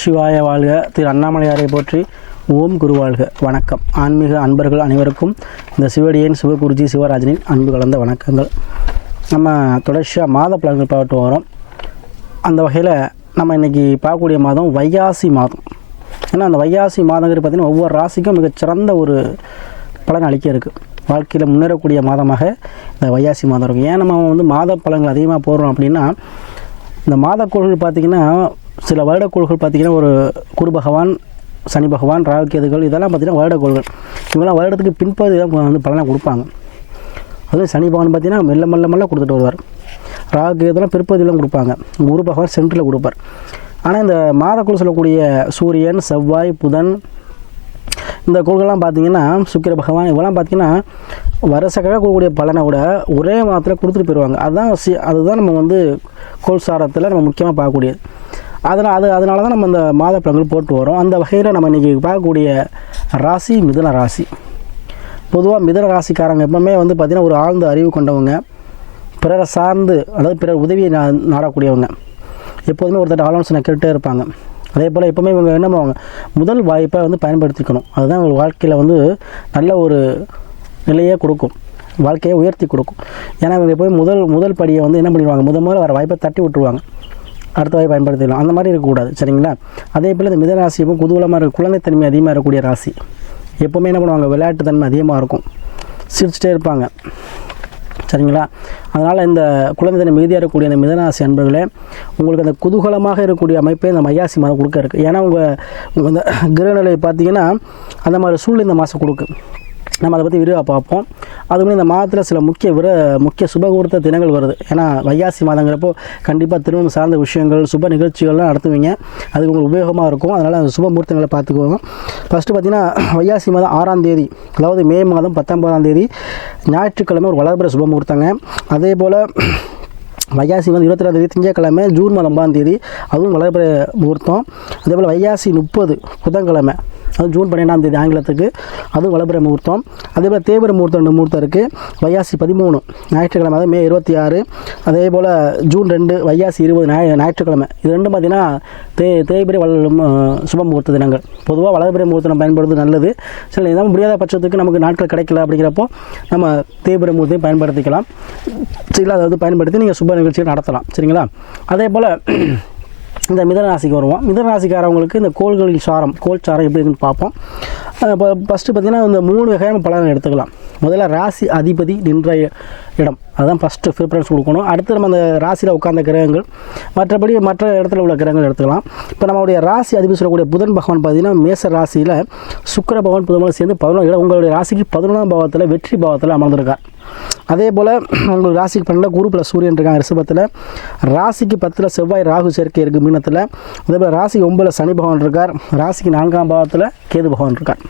சிவாய வாழ்க திரு அண்ணாமலையாரை போற்றி ஓம் குரு வாழ்க வணக்கம் ஆன்மீக அன்பர்கள் அனைவருக்கும் இந்த சிவடியன் சிவகுருஜி சிவராஜனின் அன்பு கலந்த வணக்கங்கள் நம்ம தொடர்ச்சியாக மாத பலன்கள் பார்த்து வரோம் அந்த வகையில் நம்ம இன்றைக்கி பார்க்கக்கூடிய மாதம் வையாசி மாதம் ஏன்னா அந்த வையாசி மாதங்கிறது பார்த்திங்கன்னா ஒவ்வொரு ராசிக்கும் மிகச்சிறந்த ஒரு பலன் அளிக்க இருக்குது வாழ்க்கையில் முன்னேறக்கூடிய மாதமாக இந்த வையாசி மாதம் இருக்கும் ஏன் நம்ம வந்து மாத பலன்கள் அதிகமாக போடுறோம் அப்படின்னா இந்த மாதக்கோள்கள் பார்த்திங்கன்னா சில வருடக்கோள்கள் பார்த்திங்கன்னா ஒரு குரு பகவான் சனி பகவான் ராகுகேதுகள் இதெல்லாம் பார்த்திங்கன்னா வருடக்கோள்கள் இவங்களாம் வருடத்துக்கு பின்பகுதி தான் வந்து பலனாக கொடுப்பாங்க அதுவும் சனி பகவான் பார்த்திங்கன்னா மெல்ல மெல்ல மெல்ல கொடுத்துட்டு வருவார் ராகுகேதுலாம் பிற்பகுதியெலாம் கொடுப்பாங்க குரு பகவான் சென்டரில் கொடுப்பார் ஆனால் இந்த மாதக்குள் சொல்லக்கூடிய சூரியன் செவ்வாய் புதன் இந்த கோள்கள்லாம் பார்த்தீங்கன்னா சுக்கிர பகவான் இவெல்லாம் பார்த்தீங்கன்னா வருஷக்காக கொடுக்கக்கூடிய பலனை கூட ஒரே மாதத்தில் கொடுத்துட்டு போயிடுவாங்க அதுதான் அதுதான் நம்ம வந்து கோல்சாரத்தில் சாரத்தில் நம்ம முக்கியமாக பார்க்கக்கூடியது அதனால் அது அதனால தான் நம்ம இந்த மாத பலன்கள் போட்டு வரோம் அந்த வகையில் நம்ம இன்றைக்கி பார்க்கக்கூடிய ராசி மிதன ராசி பொதுவாக மிதன ராசிக்காரங்க எப்பவுமே வந்து பார்த்திங்கன்னா ஒரு ஆழ்ந்த அறிவு கொண்டவங்க பிறரை சார்ந்து அதாவது பிறர் உதவியை நா நாடக்கூடியவங்க எப்போதுமே ஒருத்தர் ஆலோசனை கேட்டே இருப்பாங்க அதே போல் எப்போவுமே இவங்க என்ன பண்ணுவாங்க முதல் வாய்ப்பை வந்து பயன்படுத்திக்கணும் அதுதான் அவங்க வாழ்க்கையில் வந்து நல்ல ஒரு நிலையை கொடுக்கும் வாழ்க்கையை உயர்த்தி கொடுக்கும் ஏன்னா இவங்க எப்போவுமே முதல் முதல் படியை வந்து என்ன பண்ணிடுவாங்க முதல் முதல் வர வாய்ப்பை தட்டி விட்டுருவாங்க அடுத்தவாய் பயன்படுத்திக்கலாம் அந்த மாதிரி இருக்கக்கூடாது சரிங்களா அதே போல் இந்த மிதராசியும் குதூலமாக இருக்க குழந்தைத்தன்மை அதிகமாக இருக்கக்கூடிய ராசி எப்போவுமே என்ன பண்ணுவாங்க விளையாட்டு தன்மை அதிகமாக இருக்கும் சிரிச்சிட்டே இருப்பாங்க சரிங்களா அதனால் இந்த குழந்தைத்தனை மிகுதியாக இருக்கக்கூடிய இந்த மிதனாசி அன்பர்களே உங்களுக்கு அந்த குதூகலமாக இருக்கக்கூடிய அமைப்பே இந்த மையாசி மாதம் கொடுக்க இருக்குது ஏன்னா உங்கள் அந்த கிரகநிலை பார்த்தீங்கன்னா அந்த மாதிரி சூழ்நிலை இந்த மாதம் கொடுக்கு நம்ம அதை பற்றி விரிவாக பார்ப்போம் அதுமாதிரி இந்த மாதத்தில் சில முக்கிய விர முக்கிய சுபகூர்த்த தினங்கள் வருது ஏன்னா வையாசி மாதங்கிறப்போ கண்டிப்பாக திருமணம் சார்ந்த விஷயங்கள் சுப நிகழ்ச்சிகள்லாம் நடத்துவீங்க அது உங்களுக்கு உபயோகமாக இருக்கும் அதனால் அந்த சுப முகூர்த்தங்களை பார்த்துக்குவோம் ஃபஸ்ட்டு பார்த்திங்கன்னா வையாசி மாதம் ஆறாம் தேதி அதாவது மே மாதம் பத்தொன்பதாம் தேதி ஞாயிற்றுக்கிழமை ஒரு வளர்ப்புற சுப முகூர்த்தங்க அதே போல் வையாசி வந்து இருபத்தி ரெண்டாம் தேதி திங்கக்கிழமை ஜூன் மாதம் ஒன்பதாம் தேதி அதுவும் வளர்ப்புற முகூர்த்தம் அதேபோல் வையாசி முப்பது புதன்கிழமை ஜூன் பன்னெண்டாம் தேதி ஆங்கிலத்துக்கு அது வளபுர முகூர்த்தம் அதே போல் தேவர முகூர்த்தம் ரெண்டு முகூர்த்தம் இருக்குது வையாசி பதிமூணு ஞாயிற்றுக்கிழமை மே இருபத்தி ஆறு அதே போல் ஜூன் ரெண்டு வையாசி இருபது ஞாய ஞாயிற்றுக்கிழமை இது ரெண்டும் பார்த்திங்கன்னா தே தேய்பிரி வள சுப முகூர்த்த தினங்கள் பொதுவாக வளபுரிய முகூர்த்தம் நம்ம பயன்படுறது நல்லது சில இதாக முடியாத பட்சத்துக்கு நமக்கு நாட்கள் கிடைக்கல அப்படிங்கிறப்போ நம்ம தேய்பிர முகூர்த்தையும் பயன்படுத்திக்கலாம் சரிங்களா வந்து பயன்படுத்தி நீங்கள் சுப நிகழ்ச்சியை நடத்தலாம் சரிங்களா அதே போல் இந்த மிதனராசிக்கு வருவோம் மிதனராசிக்காரவங்களுக்கு இந்த கோள்களின் சாரம் கோல் சாரம் எப்படி இருக்குன்னு பார்ப்போம் இப்போ ஃபஸ்ட்டு பார்த்திங்கன்னா இந்த மூணு வகையான பலன் எடுத்துக்கலாம் முதல்ல ராசி அதிபதி நின்ற இடம் அதுதான் ஃபஸ்ட்டு ப்ரிஃபரன்ஸ் கொடுக்கணும் அடுத்து நம்ம அந்த ராசியில் உட்கார்ந்த கிரகங்கள் மற்றபடி மற்ற இடத்துல உள்ள கிரகங்கள் எடுத்துக்கலாம் இப்போ நம்மளுடைய ராசி அதிபதி சொல்லக்கூடிய புதன் பகவான் பார்த்திங்கன்னா மேச ராசியில் சுக்கர பகவான் புதன் சேர்ந்து பதினொன்று உங்களுடைய ராசிக்கு பதினொன்றாம் பாவத்தில் வெற்றி பாவத்தில் அமர்ந்திருக்கார் அதே போல் உங்களுக்கு ராசிக்கு பன்னெண்டில் குரு ப்ளஸ் சூரியன் இருக்காங்க ரிஷபத்தில் ராசிக்கு பத்தில் செவ்வாய் ராகு சேர்க்கை இருக்குது மீனத்தில் அதே போல் ராசிக்கு ஒம்பதில் சனி பகவான் இருக்கார் ராசிக்கு நான்காம் பாவத்தில் கேது பகவான் இருக்கார்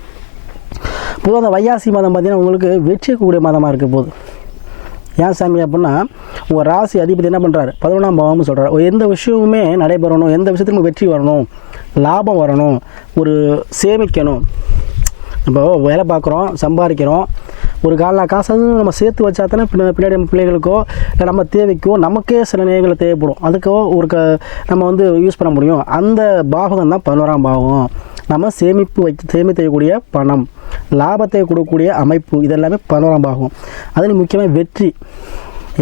பொதுவாக அந்த வையாசி மாதம் பார்த்தீங்கன்னா உங்களுக்கு வெற்றி இருக்கக்கூடிய மாதமாக இருக்க போகுது ஏன் சாமி அப்படின்னா உங்கள் ராசி அதிபதி என்ன பண்ணுறாரு பதினொன்றாம் பாவம்னு சொல்கிறார் எந்த விஷயமுமே நடைபெறணும் எந்த விஷயத்துக்கும் வெற்றி வரணும் லாபம் வரணும் ஒரு சேமிக்கணும் நம்ம வேலை பார்க்குறோம் சம்பாதிக்கிறோம் ஒரு கால காசாவது நம்ம சேர்த்து வச்சா தானே பின்னாடி நம்ம பிள்ளைகளுக்கோ இல்லை நம்ம தேவைக்கோ நமக்கே சில நேரங்களில் தேவைப்படும் அதுக்கோ ஒரு க நம்ம வந்து யூஸ் பண்ண முடியும் அந்த பாவகம் தான் பதினோராம் பாவகம் நம்ம சேமிப்பு வை சேமித்தக்கூடிய பணம் லாபத்தை கொடுக்கக்கூடிய அமைப்பு இதெல்லாமே பதினோராம் பாகம் அதில் முக்கியமாக வெற்றி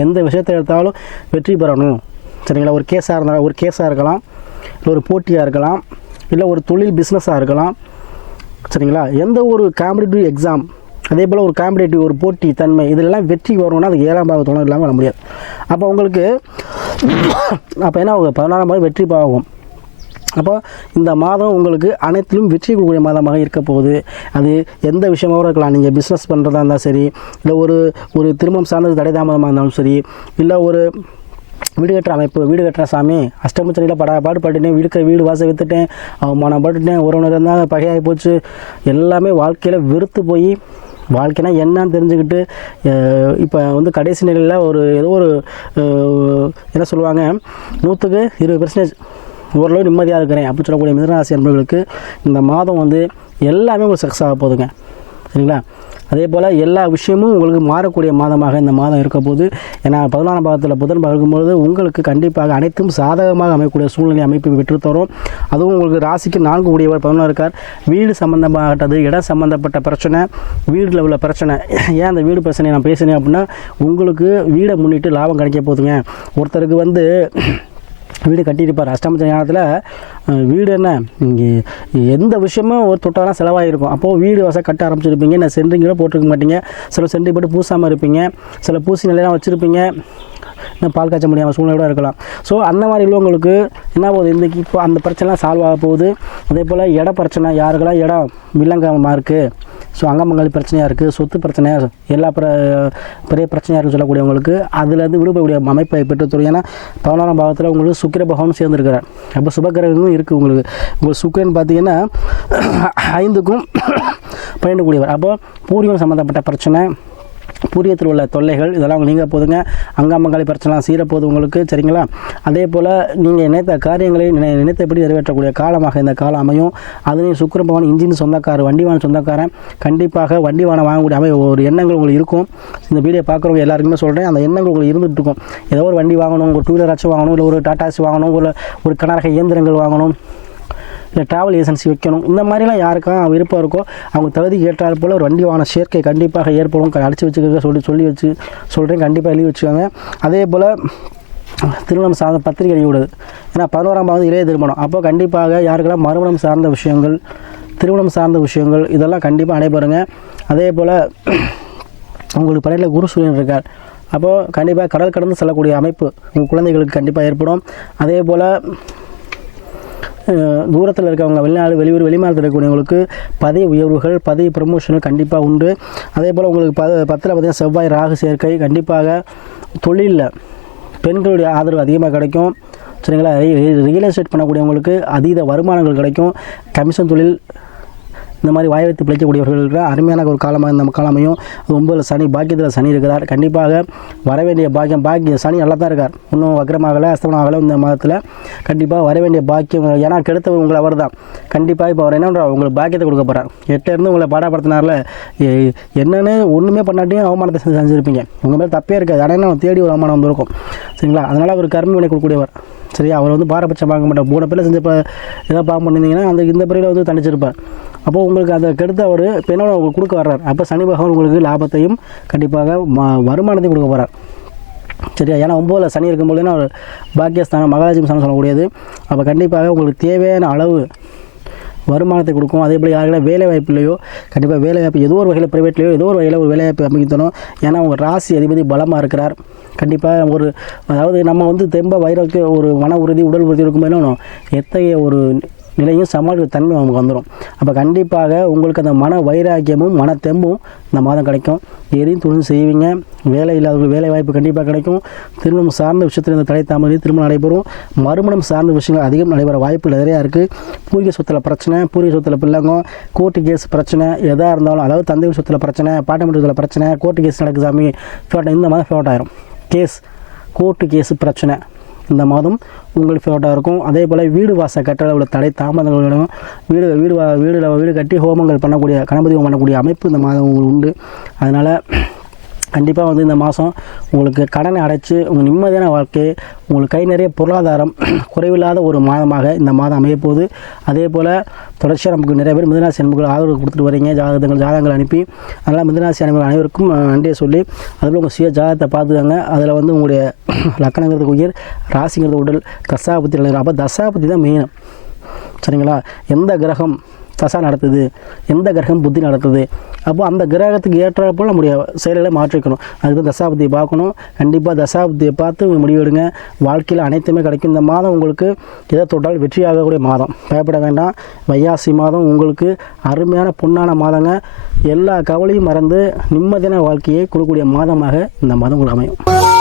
எந்த விஷயத்தை எடுத்தாலும் வெற்றி பெறணும் சரிங்களா ஒரு கேஸாக இருந்தாலும் ஒரு கேஸாக இருக்கலாம் இல்லை ஒரு போட்டியாக இருக்கலாம் இல்லை ஒரு தொழில் பிஸ்னஸாக இருக்கலாம் சரிங்களா எந்த ஒரு காம்படிட்டிவ் எக்ஸாம் அதே போல் ஒரு காம்படேட்டிவ் ஒரு போட்டி தன்மை இதெல்லாம் வெற்றி வரணும்னா அதுக்கு ஏழாம் பாவ துணை இல்லாமல் வர முடியாது அப்போ உங்களுக்கு அப்போ என்ன ஆகும் பதினாறாம் பாவம் வெற்றி பாவம் அப்போ இந்த மாதம் உங்களுக்கு அனைத்திலும் வெற்றி கூடிய மாதமாக இருக்க போகுது அது எந்த விஷயமாக இருக்கலாம் நீங்கள் பிஸ்னஸ் பண்ணுறதா இருந்தாலும் சரி இல்லை ஒரு ஒரு திருமணம் சார்ந்தது தடை தாமதமாக இருந்தாலும் சரி இல்லை ஒரு வீடு கட்டுற அமைப்பு வீடு கட்டுற சாமி அஷ்டமச்சனியில் பட பாடு பாட்டுட்டேன் வீடுக்கிற வீடு வாசல் விற்றுட்டேன் அவன் மனம் பட்டுட்டேன் ஒன்று இருந்தால் பகையாகி போச்சு எல்லாமே வாழ்க்கையில் வெறுத்து போய் வாழ்க்கைனா என்னன்னு தெரிஞ்சுக்கிட்டு இப்போ வந்து கடைசி நிலையில் ஒரு ஏதோ ஒரு என்ன சொல்லுவாங்க நூற்றுக்கு இருபது பெர்சன்டேஜ் ஓரளவு நிம்மதியாக இருக்கிறேன் அப்படின்னு சொல்லக்கூடிய மிதனராசி அன்பர்களுக்கு இந்த மாதம் வந்து எல்லாமே உங்களுக்கு சக்ஸஸ் ஆக போதுங்க சரிங்களா அதே போல் எல்லா விஷயமும் உங்களுக்கு மாறக்கூடிய மாதமாக இந்த மாதம் இருக்க போது ஏன்னா பதினாறாம் பாதத்தில் புதன் பழகும்பொழுது உங்களுக்கு கண்டிப்பாக அனைத்தும் சாதகமாக அமையக்கூடிய சூழ்நிலை அமைப்பு பெற்றுத்தரும் அதுவும் உங்களுக்கு ராசிக்கு நான்கு கூடியவர் பதினொன்று இருக்கார் வீடு சம்மந்தமாகட்டது இடம் சம்மந்தப்பட்ட பிரச்சனை வீட்டில் உள்ள பிரச்சனை ஏன் அந்த வீடு பிரச்சனையை நான் பேசினேன் அப்படின்னா உங்களுக்கு வீடை முன்னிட்டு லாபம் கிடைக்க போதுங்க ஒருத்தருக்கு வந்து வீடு கட்டியிருப்பார் அஷ்டமத்த ஞானத்தில் வீடு என்ன இங்கே எந்த விஷயமும் ஒரு தொட்டாலாம் செலவாகிருக்கும் அப்போது வீடு வசம் கட்ட ஆரம்பிச்சிருப்பீங்க நான் சென்ட்ரிங்கில் போட்டிருக்க மாட்டீங்க சில சென்ட்ரி போட்டு பூசாமல் இருப்பீங்க சில பூசி நிலையெல்லாம் வச்சுருப்பீங்க இன்னும் பால் காய்ச்ச முடியாமல் சூழ்நிலை இருக்கலாம் ஸோ அந்த மாதிரி உள்ளவங்களுக்கு என்ன போகுது இன்றைக்கி இப்போ அந்த பிரச்சனைலாம் சால்வ் ஆக போகுது அதே போல் இட பிரச்சனை யாருக்கெல்லாம் இடம் வில்லங்கமாக இருக்குது ஸோ அங்கமங்கள் பிரச்சனையாக இருக்குது சொத்து பிரச்சனையாக எல்லா பிற பெரிய பிரச்சனையாக இருக்குன்னு சொல்லக்கூடியவங்களுக்கு அதுலேருந்து விடுபடக்கூடிய அமைப்பை பெற்றுத்தரும் ஏன்னா பதினாறாம் பாவத்தில் உங்களுக்கு சுக்கிர பகவானும் சேர்ந்துருக்கிறார் அப்போ சுபகிரகங்களும் இருக்குது உங்களுக்கு உங்களுக்கு சுக்கிரன் பார்த்தீங்கன்னா ஐந்துக்கும் பயன்படக்கூடியவர் அப்போ பூர்வம் சம்மந்தப்பட்ட பிரச்சனை பூரியத்தில் உள்ள தொல்லைகள் இதெல்லாம் நீங்க போதுங்க அங்காமங்காலி பிரச்சனைலாம் சீர போது உங்களுக்கு சரிங்களா அதே போல் நீங்கள் நினைத்த காரியங்களை நினை நினைத்தபடி நிறைவேற்றக்கூடிய காலமாக இந்த காலம் அமையும் அதுலேயும் சுக்கர பவன் இன்ஜின் சொந்தக்காரர் வண்டிவான சொந்தக்காரன் கண்டிப்பாக வண்டிவான வாங்கக்கூடிய அமை ஒரு எண்ணங்கள் உங்களுக்கு இருக்கும் இந்த வீடியோ பார்க்குறவங்க எல்லாருக்குமே சொல்கிறேன் அந்த எண்ணங்கள் உங்களுக்கு இருந்துட்டு இருக்கும் ஏதோ ஒரு வண்டி வாங்கணும் ஒரு டூ வீலர் ஆச்சு வாங்கணும் இல்லை ஒரு டாட்டாஸ் வாங்கணும் ஒரு ஒரு கனரக இயந்திரங்கள் வாங்கணும் இல்லை ட்ராவல் ஏஜென்சி வைக்கணும் இந்த மாதிரிலாம் யாருக்காக விருப்பம் இருக்கோ அவங்க தகுதி ஏற்றால் போல் ஒரு வண்டி வாகன சேர்க்கை கண்டிப்பாக ஏற்படும் அடித்து வச்சுக்க சொல்லி சொல்லி வச்சு சொல்கிறேன் கண்டிப்பாக எழுதி வச்சுக்கோங்க அதே போல் திருமணம் சார்ந்த பத்திரிகை எழுதி ஏன்னா பதினோராம் பாவது இளைய திருமணம் அப்போ கண்டிப்பாக யாருக்கெல்லாம் மறுமணம் சார்ந்த விஷயங்கள் திருமணம் சார்ந்த விஷயங்கள் இதெல்லாம் கண்டிப்பாக நடைபெறுங்க அதே போல் உங்களுக்கு பணியில் குரு சூரியன் இருக்கார் அப்போது கண்டிப்பாக கடல் கடந்து செல்லக்கூடிய அமைப்பு உங்கள் குழந்தைகளுக்கு கண்டிப்பாக ஏற்படும் அதே போல் தூரத்தில் இருக்கவங்க வெளிநாடு வெளியூர் வெளிமாநிலத்தில் இருக்கக்கூடியவங்களுக்கு பதவி உயர்வுகள் பதவி ப்ரமோஷன்கள் கண்டிப்பாக உண்டு அதே போல் உங்களுக்கு ப பத்தில் பார்த்திங்கன்னா செவ்வாய் ராகு சேர்க்கை கண்டிப்பாக தொழிலில் பெண்களுடைய ஆதரவு அதிகமாக கிடைக்கும் சரிங்களா ரியல் எஸ்டேட் பண்ணக்கூடியவங்களுக்கு அதீத வருமானங்கள் கிடைக்கும் கமிஷன் தொழில் இந்த மாதிரி வாய் வைத்து பிழைக்கக்கூடியவர்கள் அருமையான ஒரு காலமாக இந்த காலமையும் ஒன்பதில் சனி பாக்கியத்தில் சனி இருக்கிறார் கண்டிப்பாக வர வேண்டிய பாக்கியம் பாக்கிய சனி நல்லா தான் இருக்கார் இன்னும் வக்ரமாகலை அஸ்தமனாகலை இந்த மாதத்தில் கண்டிப்பாக வர வேண்டிய பாக்கியம் ஏன்னா கெடுத்தவர் உங்களை அவர் தான் கண்டிப்பாக இப்போ அவர் என்ன உங்களுக்கு பாக்கியத்தை கொடுக்க போகிறார் எட்டிலேருந்து உங்களை பாடப்படுத்தினார்ல என்னென்னு ஒன்றுமே பண்ணாட்டியும் அவமானத்தை செஞ்சு செஞ்சுருப்பீங்க உங்கள் மேலே தப்பே இருக்காது ஆனால் என்ன தேடி ஒரு அவமானம் வந்திருக்கும் சரிங்களா அதனால் அவர் கர்மி வினை கொடுக்கக்கூடியவர் சரியா அவர் வந்து பாரபட்சம் பார்க்க மாட்டார் மூணு பேரில் செஞ்ச ஏதாவது பார்க்க பண்ணியிருந்தீங்கன்னா அந்த இந்த பிறையில் வந்து தண்டிச்சிருப்பார் அப்போது உங்களுக்கு அதை கெடுத்து அவர் பெண்ணோட அவங்க கொடுக்க வர்றார் அப்போ சனி பகவான் உங்களுக்கு லாபத்தையும் கண்டிப்பாக வருமானத்தையும் கொடுக்க போகிறார் சரியா ஏன்னா ஒம்போதில் சனி இருக்கும்போதுன்னா ஒரு பாக்கியஸ்தானம் மகாலட்சுமி ஸ்தானம் சொல்லக்கூடியது அப்போ கண்டிப்பாக உங்களுக்கு தேவையான அளவு வருமானத்தை கொடுக்கும் அதே போல் யாருக்கெல்லாம் வேலை வாய்ப்புலையோ கண்டிப்பாக வேலை வாய்ப்பு ஏதோ ஒரு வகையில் ப்ரைவேட்லையோ ஏதோ ஒரு வகையில் ஒரு வேலை வாய்ப்பு அமைக்கணும் ஏன்னா அவங்க ராசி அதிபதி பலமாக இருக்கிறார் கண்டிப்பாக ஒரு அதாவது நம்ம வந்து தெம்ப வைரக்கு ஒரு மன உறுதி உடல் உறுதி இருக்கும்போது என்ன எத்தகைய ஒரு நிலையும் சமாளிக்கிற தன்மை நமக்கு வந்துடும் அப்போ கண்டிப்பாக உங்களுக்கு அந்த மன வைராக்கியமும் மன தெம்பும் இந்த மாதம் கிடைக்கும் எரியும் தொழில் செய்வீங்க வேலை இல்லாதவங்களுக்கு வேலை வாய்ப்பு கண்டிப்பாக கிடைக்கும் திருமணம் சார்ந்த விஷயத்தில் இந்த தடை தாமதி திருமணம் நடைபெறும் மறுமணம் சார்ந்த விஷயங்கள் அதிகம் நடைபெற வாய்ப்பு நிறையா இருக்குது பூர்வீக சொத்தில் பிரச்சனை பூர்வீக சொத்தில் பிள்ளைங்க கோர்ட்டு கேஸ் பிரச்சனை எதாக இருந்தாலும் அதாவது தந்தை சொத்தில் பிரச்சனை பாட்டமன்றத்தில் பிரச்சனை கோர்ட்டு கேஸ் நடக்குது சாமி ஃபேவர்ட் இந்த மாதிரி ஃபேவர்ட் ஆயிரும் கேஸ் கோர்ட்டு கேஸு பிரச்சனை இந்த மாதம் உங்களுக்கு ஃபேவரட்டாக இருக்கும் அதே போல் வீடு வாச கட்டளை உள்ள தடை தாமதங்கள் வீடு வீடு வா வீடு வீடு கட்டி ஹோமங்கள் பண்ணக்கூடிய கணபதி பண்ணக்கூடிய அமைப்பு இந்த மாதம் உங்களுக்கு உண்டு அதனால் கண்டிப்பாக வந்து இந்த மாதம் உங்களுக்கு கடனை அடைச்சி உங்கள் நிம்மதியான வாழ்க்கை உங்களுக்கு கை நிறைய பொருளாதாரம் குறைவில்லாத ஒரு மாதமாக இந்த மாதம் அமையப்போகுது அதே போல் தொடர்ச்சியாக நமக்கு நிறைய பேர் மிதனாசி அன்புகள் ஆதரவு கொடுத்துட்டு வரீங்க ஜாதகங்கள் ஜாதகங்கள் அனுப்பி அதனால் மிதனாசி அன்புகள் அனைவருக்கும் நன்றியை சொல்லி அதில் உங்கள் சுய ஜாதகத்தை பார்த்துக்காங்க அதில் வந்து உங்களுடைய லக்கணங்கிறது உயிர் ராசிங்கிறது உடல் தசாபத்தி அப்போ தசாபத்தி தான் மெயின் சரிங்களா எந்த கிரகம் தசா நடத்துது எந்த கிரகம் புத்தி நடத்துது அப்போ அந்த கிரகத்துக்கு ஏற்றாற்போல் நம்முடைய செயல்களை மாற்றிக்கணும் அதுக்கு தசாபதியை பார்க்கணும் கண்டிப்பாக தசாபதியை பார்த்து முடிவெடுங்க வாழ்க்கையில் அனைத்துமே கிடைக்கும் இந்த மாதம் உங்களுக்கு எதை தொட்டால் வெற்றியாகக்கூடிய மாதம் பயப்பட வேண்டாம் வையாசி மாதம் உங்களுக்கு அருமையான பொன்னான மாதங்க எல்லா கவலையும் மறந்து நிம்மதியான வாழ்க்கையை கொடுக்கக்கூடிய மாதமாக இந்த மாதம் உங்களுக்கு அமையும்